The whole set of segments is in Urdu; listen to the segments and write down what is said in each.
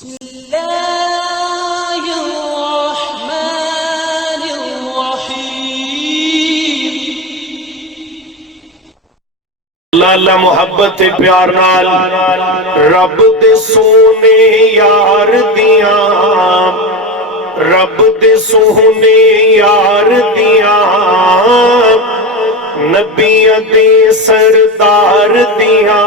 بسم الله الرحمن الرحيم اللہ اللہ محبت پیار نال رب دے سونے یار دیاں رب دے سونے یار دیاں نبیاں دے سردار دیاں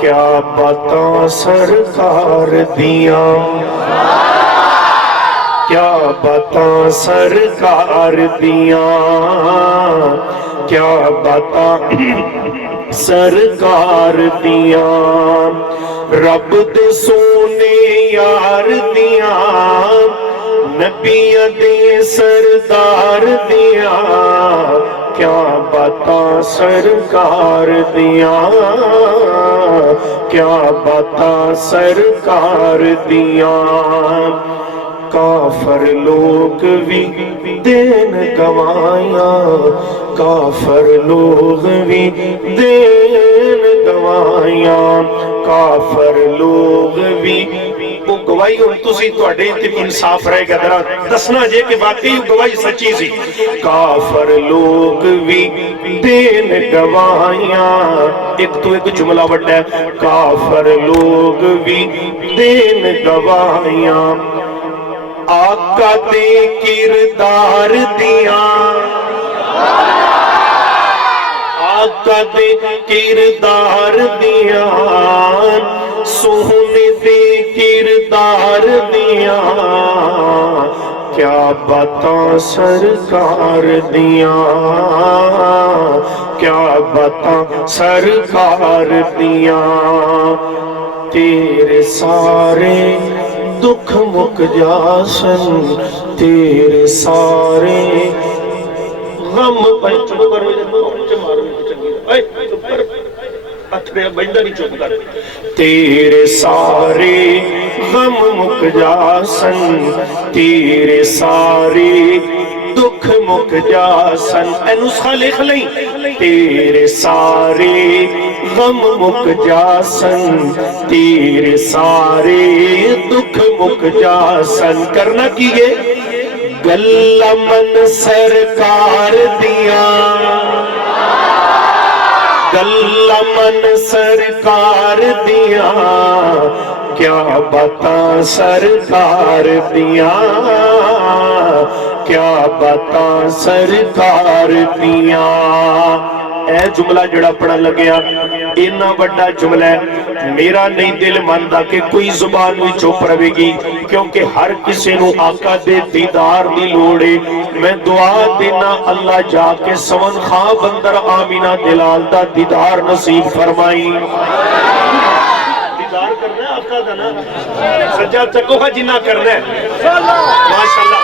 کیا باتاں سرکار دیاں کیا باتاں سرکار دیاں کیا باتاں سرکار دیاں رب دے سونے یار دیاں نبیاں دے سردار دیاں کیا باتاں سرکار دیاں کیا باتاں سرکار دیاں کافر لوگ بھی دین گوائیاں کافر لوگ بھی دین گوائیاں کافر لوگ بھی وہ گواہی ہوں تسی توڑے انصاف رہے گا درہ دسنا جے کہ واقعی گواہی سچی سی کافر لوگ بھی دین گوائیاں ایک تو ایک جملہ بڑھتا ہے کافر لوگ بھی دین گوائیاں آقا دے کردار دیاں آقا دے کردار دیاں سونے دے کردار دیاں کیا باتاں سرکار دیاں کیا باتاں سرکار دیاں تیرے سارے دکھ مک جاسن تیرے سارے غم تیرے سارے غم مک جاسن تیرے سارے دکھ مک جاسن اے نسخہ لکھ لیں تیرے سارے غم مک جاسن تیرے سارے دکھ مک جاسن کرنا کیے گلہ من سرکار دیاں گلہ من سرکار دیاں کیا باتاں سرکار دیاں کیا باتاں سرکار دیاں اے جملہ جڑا پڑھا لگیا اینا بڑا جملہ ہے میرا نہیں دل ماندا کہ کوئی زبان بھی چوپ رہے گی کیونکہ ہر کسی نو آقا دے دیدار دی لوڑے میں دعا دینا اللہ جا کے سون خواہ بندر آمینہ دلال دا دیدار نصیب فرمائی دیدار کرنا ہے آقا دا نا سجاد چکو ہا جنہ کرنا ہے ماشاءاللہ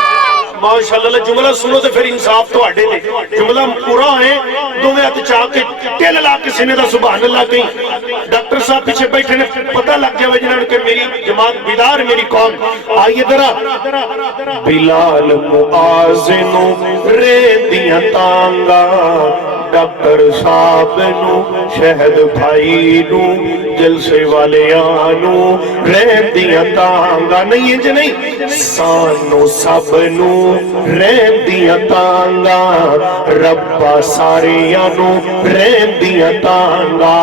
ماشاءاللہ جملہ سنو تو پھر انصاف تو آڑے دے جملہ پورا ہے دو میں آتے چاہ کے ٹیل لا کے سنے دا سبحان اللہ کہیں ڈاکٹر صاحب پیچھے بیٹھے نے پتہ لگ جائے وجنان کہ میری جماعت بیدار میری قوم آئیے درہ بلال معاذنو ریندیاں تانگا ڈاکٹر صاحب نو شہد بھائی نو جلسے والے آنو ریندیاں تانگا نہیں ہے جی نہیں سانو سب نو ریندیاں تانگا ربا ساریانو ریندیاں تانگا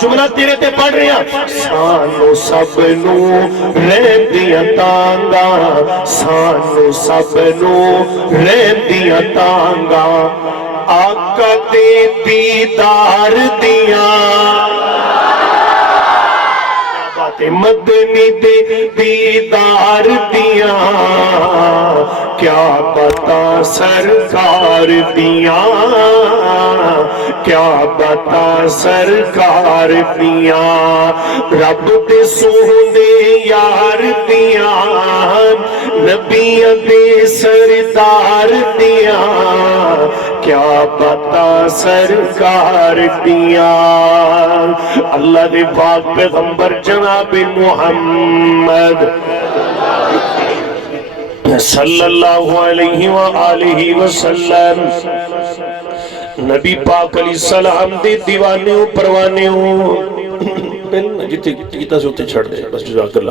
جملہ تیرے تے پڑھ رہے ہیں سانو سب نو ریندیاں تانگا سانو سب نو ریندیاں تانگا آقا دے دیدار دیاں مدنی دے دیدار دیاں کیا بتا سرکار دیاں کیا بتا سرکار دیاں رب دے سونے یار دیاں نبیاں دے سردار دیاں کیا بتا سرکار دیاں اللہ دے پاک پیغمبر جناب محمد صلی اللہ علیہ وآلہ وسلم نبی پاک علیہ السلام دے دیوانے پروانے پہلے جتنے کیتا سے اتنے چھڑ دے بس جزاک اللہ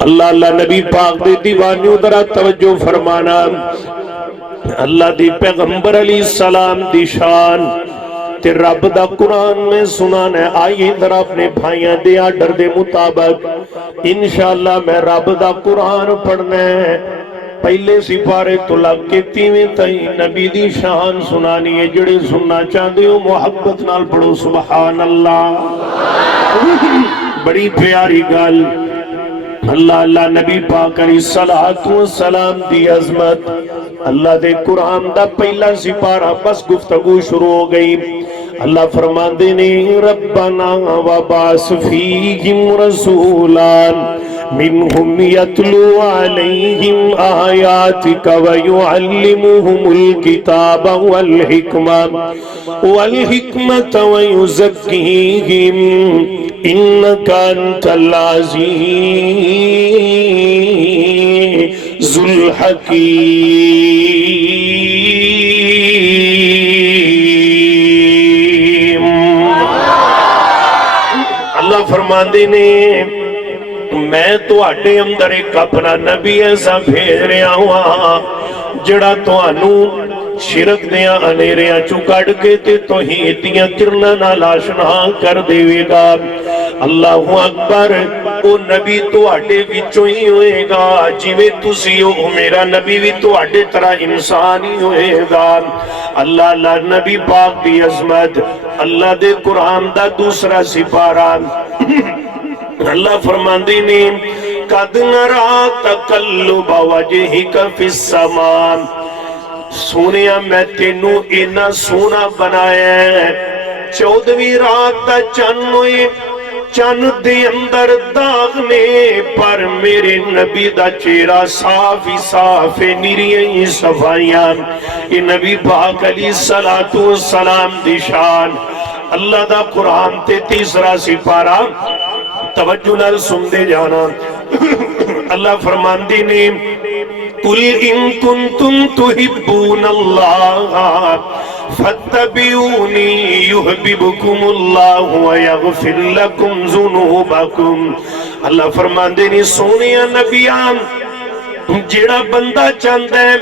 اللہ اللہ نبی پاک دے دیوانیوں ذرا توجہ فرمانا اللہ دی پیغمبر علیہ السلام دی شان تے رب دا قرآن میں سنانا ہے آئیے ذرا اپنے بھائیاں دے آڈر دے مطابق انشاءاللہ میں رب دا قرآن پڑھنا ہے پہلے سپارے تو لگ کے تیویں تئی نبی دی شان سنانی ہے جڑے سننا چاہتے ہو محبت نال پڑھو سبحان اللہ بڑی پیاری گل اللہ اللہ نبی پاک علیہ الصلوۃ والسلام دی عظمت اللہ دے قرآن دا پہلا سپارہ بس گفتگو شروع ہو گئی اللہ فرماندے نے ربنا وبعث فیہم رسولان منہم یتلو علیہم آیاتک ویعلمہم الکتاب والحکمت ویزکیہم انک انت العزیز ذو الحکیم اللہ فرماندے نے میں تو آٹے اندر ایک اپنا نبی ایسا بھیج رہا ہوا جڑا تو انو شرک دیا انیریا چکڑ کے تے توحیدیاں کرنا نالاشنا کر دیوے گا اللہ اکبر او نبی تو آٹے وچوں ہی ہوئے گا جیوے تسی ہو میرا نبی بھی تو آٹے طرح انسان ہی ہوئے گا اللہ اللہ نبی پاک دی عظمت اللہ دے قرآن دا دوسرا سپارہ اللہ فرماندے نے قد نرا تقلب وجہک فی السماء سونیا میں تینو اینا سونا بنایا ہے 14ویں رات دا چانوئے چند دے اندر داغ نے پر میرے نبی دا چہرہ صاف ہی صاف نیریاں صفائیاں یہ نبی پاک علیہ السلام دی شان اللہ دا قرآن تے تیسرا سپارہ توجہ نال سن دے جانا اللہ فرماندی نے قل ان کنتم تحبون اللہ فاتبعونی یحببکم اللہ ویغفر لکم ذنوبکم اللہ فرماندے نے سونیا نبیان جیڑا بندہ چاہتا ہے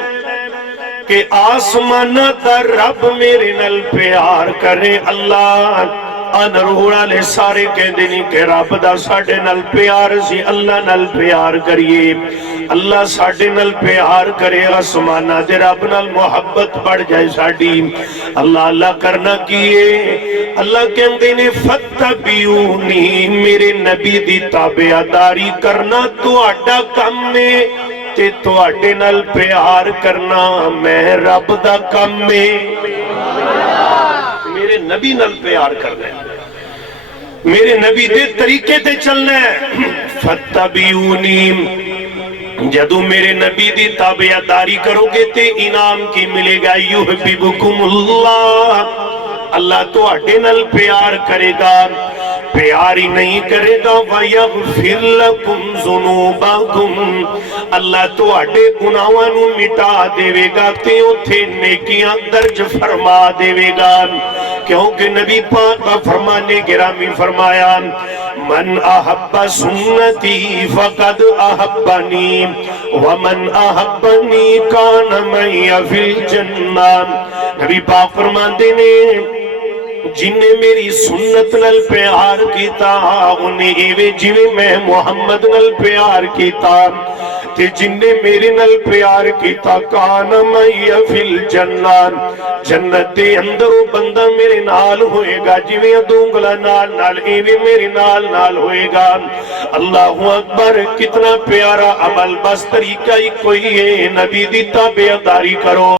کہ آسمانہ دا رب میرے نل پیار کرے اللہ انروڑا لے سارے کہہ دینی کہ رب دا ساڑھے نل پیار سی اللہ نل پیار کریے اللہ ساڑھے نل پیار کرے آسمانہ دے رب نل محبت بڑھ جائے ساڑھی اللہ اللہ کرنا کیے اللہ کہہ دینے فتبیونی میرے نبی دی تابعداری کرنا تو اڈا کم میں تے تو اڈے نل پیار کرنا میں رب دا کم میں میرے نبی نل پیار کرنا ہے میرے نبی دے طریقے تے چلنا ہے فتبیونی جدو میرے نبی دی تابعداری کرو گے تے انعام کی ملے گا یحببکم اللہ اللہ تو اڈے نل پیار کرے گا پیار ہی نہیں کرے گا وَيَغْفِرْ لَكُمْ ذُنُوبَكُمْ اللہ تو اڈے گناہوں مٹا دے گا تے اتھے نیکیاں درج فرما دے گا کیونکہ نبی پاک کا فرمانے گرامی فرمایا من احب سنتی فقد احبنی ومن احبنی کان معی فی الجنہ نبی پاک فرماندے نے جن نے میری سنت نل پیار کیتا انہیں ایوے جیوے میں محمد نل پیار کیتا تے جن نے میرے نل پیار کیتا کانا معی فی الجنہ جنت دے اندر وہ بندہ میرے نال ہوئے گا جیوے دونگلا نال نال ایوے میرے نال نال ہوئے گا اللہ اکبر کتنا پیارا عمل بس طریقہ ہی کوئی ہے نبی دی تابعداری کرو